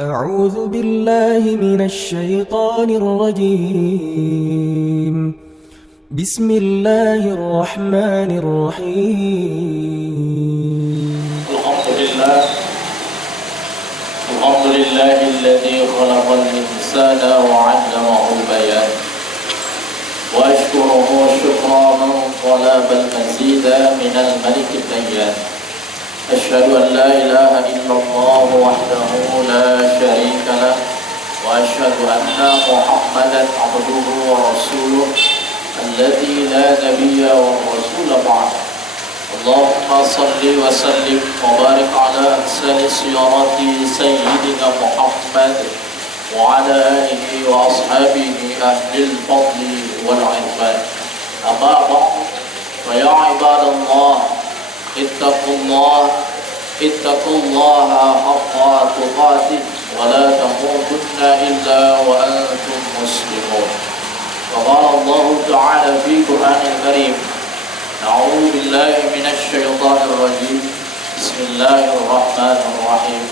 أعوذ بالله من الشيطان الرجيم. بسم الله الرحمن الرحيم. الحمد لله الذي خلق الإنسان وعلمه البيان، وأشكره شكر من طلب المزيد من الملك الديان. أشهد أن لا إله إلا الله وحده لا شريك له، وأشهد أن محمدا عبده ورسوله الذي لا نبي والرسول بعده. اللهم صل وسلم وبارك على أحسن سيارة سيدنا محمد وعلى آله وأصحابه أهل الفضل والعرفان. أما بعد، فيا عباد الله اتقوا الله حق تقاته ولا تموتن إلا وأنتم مسلمون. وقال الله تعالى في القرآن الكريم: أعوذ بالله من الشيطان الرجيم، بسم الله الرحمن الرحيم.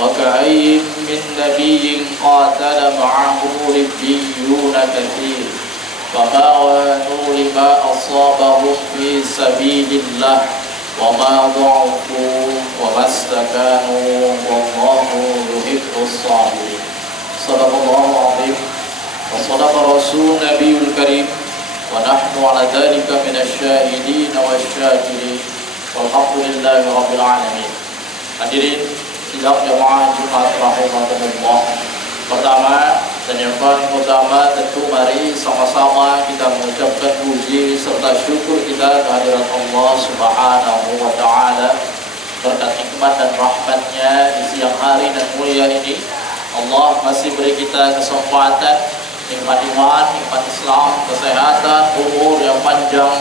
وكأي من نبي قاتل معه ربيون كثير فما وهنوا لما أصابهم في سبيل الله وما ضعفوا وما استكانوا والله يحب الصابرين. صدق الله العظيم وصدق رسول النبي الكريم، ونحن على ذلك من الشاهدين والشاكرين والحمد لله رب العالمين. Hadirin sidang jamaah Jumat rahimahumullah. Pertama dan yang paling utama, tentu mari sama-sama kita mengucapkan puji serta syukur kita kehadirat Allah Subhanahu wa taala. Berkat nikmat dan rahmatnya di siang hari dan mulia ini, Allah masih beri kita kesempatan nikmat iman, nikmat Islam, kesehatan, umur yang panjang,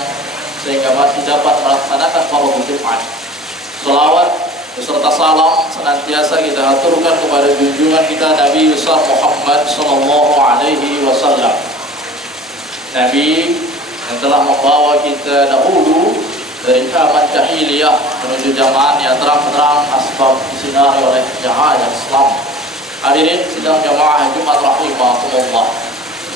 sehingga masih dapat melaksanakan fardu Jumat. Salawat beserta salam senantiasa kita aturkan kepada junjungan kita Nabi besar Muhammad sallallahu alaihi wasallam. Nabi yang telah membawa kita dahulu dari zaman jahiliyah menuju zaman yang terang-terang asbab disinari oleh cahaya Islam. Hadirin sidang jamaah Jumat rahimahumullah.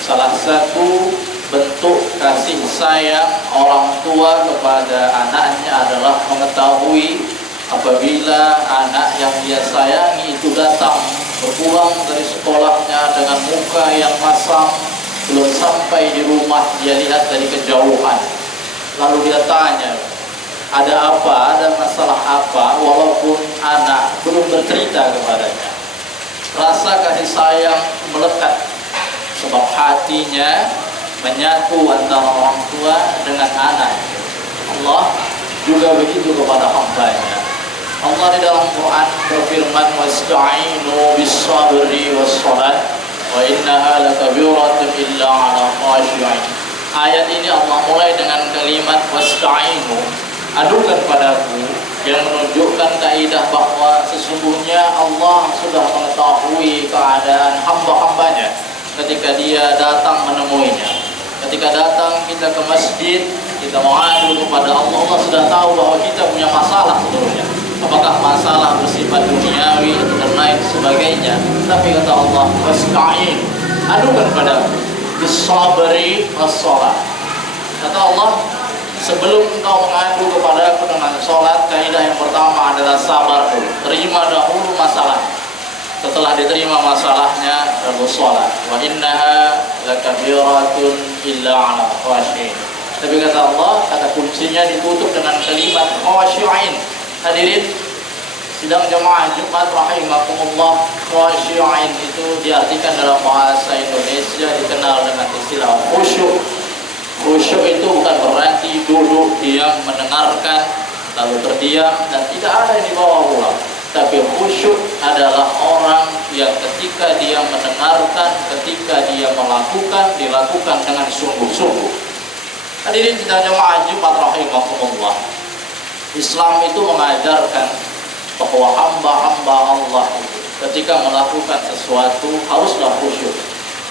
Salah satu bentuk kasih sayang orang tua kepada anaknya adalah mengetahui apabila anak yang dia sayangi itu datang berpulang dari sekolahnya dengan muka yang masam, belum sampai di rumah dia lihat dari kejauhan, lalu dia tanya, ada apa, ada masalah apa, walaupun anak belum bercerita kepadanya. Rasa kasih sayang melekat, sebab hatinya menyatu antara orang tua dengan anak. Allah juga begitu kepada hamba-Nya. Allah di dalam Quran berfirman, wasta'inu bis-sabri was-salat wa innaha lakabiratun illa 'ala khashi'in. Ayat ini Allah mulai dengan kalimat wasta'inu, adukan padaku, yang menunjukkan kaidah bahwa sesungguhnya Allah sudah mengetahui keadaan hamba-hambanya ketika dia datang menemuinya. Ketika datang kita ke masjid, kita mengadu kepada Allah, Allah sudah tahu bahwa kita punya masalah sebelumnya. Apakah masalah bersifat duniawi atau dan lain sebagainya. Tapi kata Allah, wasta'in, adukan padaku bis-sabri was-salat. Kata Allah, sebelum engkau mengadu kepada aku dengan sholat, kaidah yang pertama adalah sabar dulu. Terima dahulu masalah. Setelah diterima masalahnya, lalu sholat. Wa innaha lakabiratun illa 'ala khashi'in. Tapi kata Allah, kata kuncinya ditutup dengan kalimat khashi'in. Hadirin sidang jamaah Jumat rahimahumullah, khashi'in itu diartikan dalam bahasa Indonesia dikenal dengan istilah khusyuk. Khusyuk itu bukan berarti duduk diam mendengarkan lalu terdiam dan tidak ada yang dibawa pulang. Tapi khusyuk adalah orang yang ketika dia mendengarkan, ketika dia melakukan, dilakukan dengan sungguh-sungguh. Hadirin sidang jamaah Jumat rahimahumullah, Islam itu mengajarkan bahwa hamba-hamba Allah itu ketika melakukan sesuatu haruslah khusyuk.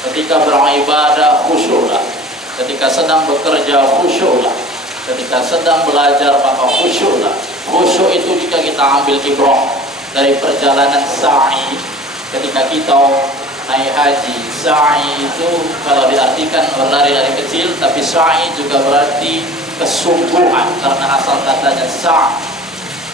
Ketika beribadah khusyuklah. Ketika sedang bekerja khusyuklah. Ketika sedang belajar maka khusyuklah. Khusyuk itu jika kita ambil ibrah dari perjalanan sa'i. Ketika kita naik haji, sa'i itu kalau diartikan berlari dari kecil, tapi sa'i juga berarti kesungguhan, karena asal katanya sa',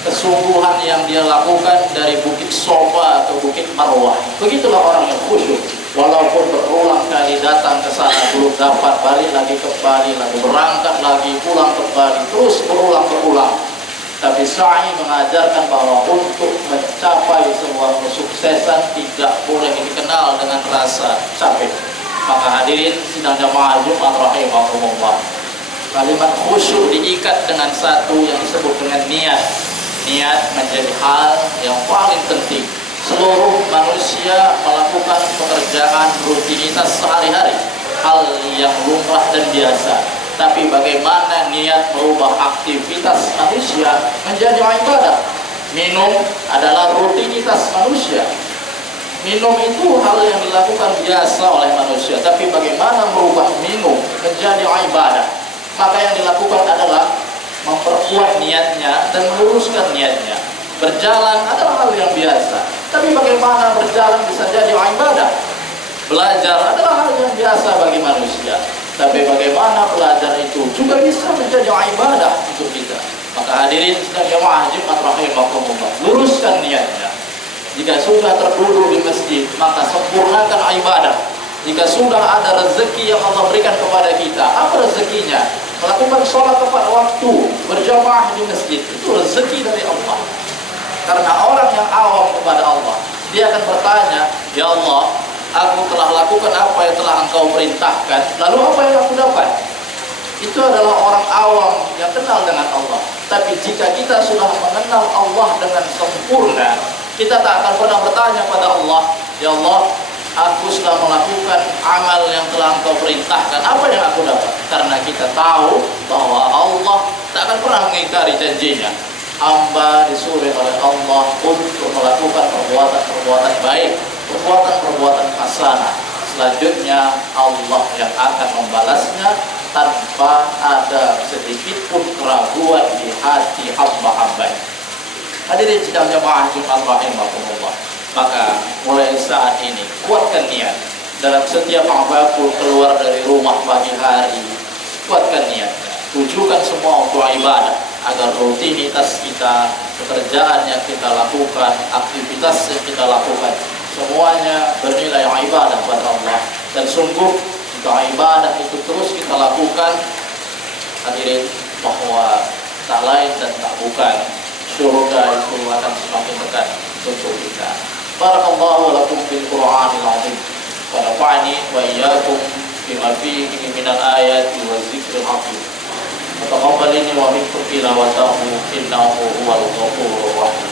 kesungguhan yang dia lakukan dari Bukit Sofa atau Bukit Marwah. Begitulah orang yang khusyuk. Walaupun berulang kali datang ke sana belum dapat, balik lagi ke Bali, lalu berangkat lagi, pulang ke Bali, terus berulang. Tapi sa'i mengajarkan bahwa untuk mencapai sebuah kesuksesan tidak boleh dikenal dengan rasa capek. Maka hadirin sidang jamaah Jumat rahimahumullah, kalimat khusyuk diikat dengan satu yang disebut dengan niat. Niat menjadi hal yang paling penting. Seluruh manusia melakukan pekerjaan rutinitas sehari-hari, hal yang lumrah dan biasa. Tapi bagaimana niat merubah aktivitas manusia menjadi ibadah? Minum adalah rutinitas manusia. Minum itu hal yang dilakukan biasa oleh manusia. Tapi bagaimana merubah minum menjadi ibadah? Maka yang dilakukan adalah memperkuat niatnya dan meluruskan niatnya. Berjalan adalah hal yang biasa, tapi bagaimana berjalan bisa jadi ibadah? Belajar adalah hal yang biasa bagi manusia, tapi bagaimana belajar itu juga bisa menjadi ibadah untuk kita. Maka hadirin sekalian jamaah Jumat rahimahumullah, luruskan niatnya. Jika sudah terduduk di masjid, maka sempurnakan ibadah. Jika sudah ada rezeki yang Allah berikan kepada kita, apa rezekinya? Melakukan sholat tepat waktu, berjamaah di masjid, itu rezeki dari Allah. Karena orang yang awam kepada Allah, dia akan bertanya, ya Allah, aku telah lakukan apa yang telah Engkau perintahkan, lalu apa yang aku dapat? Itu adalah orang awam yang kenal dengan Allah. Tapi jika kita sudah mengenal Allah dengan sempurna, kita tak akan pernah bertanya pada Allah, ya Allah, aku sudah melakukan amal yang telah Engkau perintahkan, apa yang aku dapat? Karena kita tahu bahwa Allah tak akan pernah mengingkari janjinya. Hamba disuruh oleh Allah untuk melakukan perbuatan baik, perbuatan hasanah. Selanjutnya Allah yang akan membalasnya tanpa ada sedikit pun keraguan di hati hamba-hamba. Hadirin sidang jamaah Jumat rahimahumullah, maka mulai saat ini kuatkan niat dalam setiap apapun keluar dari rumah pagi hari. Kuatkan niatnya, tujukan semua untuk ibadah, agar rutinitas kita, pekerjaan yang kita lakukan, aktivitas yang kita lakukan, semuanya bernilai ibadah kepada Allah. Dan sungguh jika ibadah itu terus kita lakukan, hadirin, bahwa tak lain dan tak bukan, surga itu akan semakin dekat untuk kita. Barakallahu lakum fil Qur'anil azim wa nafa'ani wa iyyakum bima fihi minal ayati wa dzikril hakim. وتقبلني ومنكم تلاوته إنه هو الغفور الرحيم.